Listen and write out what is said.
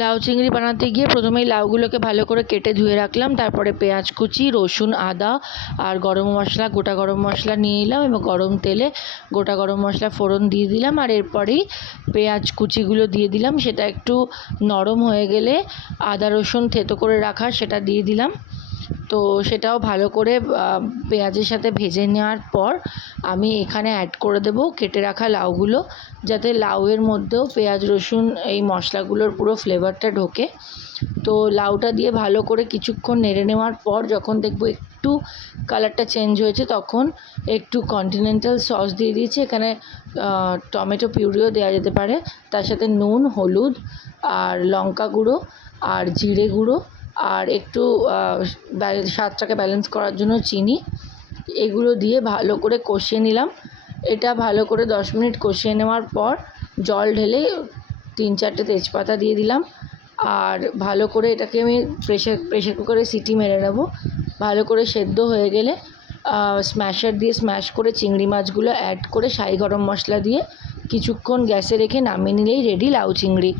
লাউ চিংড়ি বানাতে গিয়ে প্রথমেই লাউগুলোকে ভালো করে কেটে ধুয়ে রাখলাম। তারপরে পেঁয়াজ কুচি, রসুন, আদা আর গরম মশলা, গোটা গরম মশলা নিয়ে নিলাম এবং গরম তেলে গোটা গরম মশলা ফোড়ন দিয়ে দিলাম। আর এরপরেই পেঁয়াজ কুচিগুলো দিয়ে দিলাম। সেটা একটু নরম হয়ে গেলে আদা রসুন থেতো করে রাখা সেটা দিয়ে দিলাম। তো সেটাও ভালো করে পেঁয়াজের সাথে ভেজে নেওয়ার পর আমি এখানে অ্যাড করে দেবো কেটে রাখা লাউগুলো, যাতে লাউয়ের মধ্যেও পেঁয়াজ রসুন এই মশলাগুলোর পুরো ফ্লেভারটা ঢোকে। তো লাউটা দিয়ে ভালো করে কিছুক্ষণ নেড়ে নেওয়ার পর যখন দেখবো একটু কালারটা চেঞ্জ হয়েছে, তখন একটু কন্টিনেন্টাল সস দিয়ে দিয়েছি। এখানে টমেটো পিউরিও দেওয়া যেতে পারে। তার সাথে নুন, হলুদ আর লঙ্কা গুঁড়ো আর জিরে গুঁড়ো আর একটু স্বাদটাকে ব্যালেন্স করার জন্য চিনি, এগুলো দিয়ে ভালো করে কষিয়ে নিলাম। এটা ভালো করে 10 মিনিট কষিয়ে নেওয়ার পর জল ঢেলে 3-4টে তেজপাতা দিয়ে দিলাম। আর ভালো করে এটাকে আমি প্রেশার কুকারে সিটি মেরে নেব। ভালো করে সেদ্ধ হয়ে গেলে স্ম্যাশার দিয়ে স্ম্যাশ করে চিংড়ি মাছগুলো অ্যাড করে শাহি গরম মশলা দিয়ে কিছুক্ষণ গ্যাসে রেখে নামিয়ে নিলেই রেডি লাউ চিংড়ি।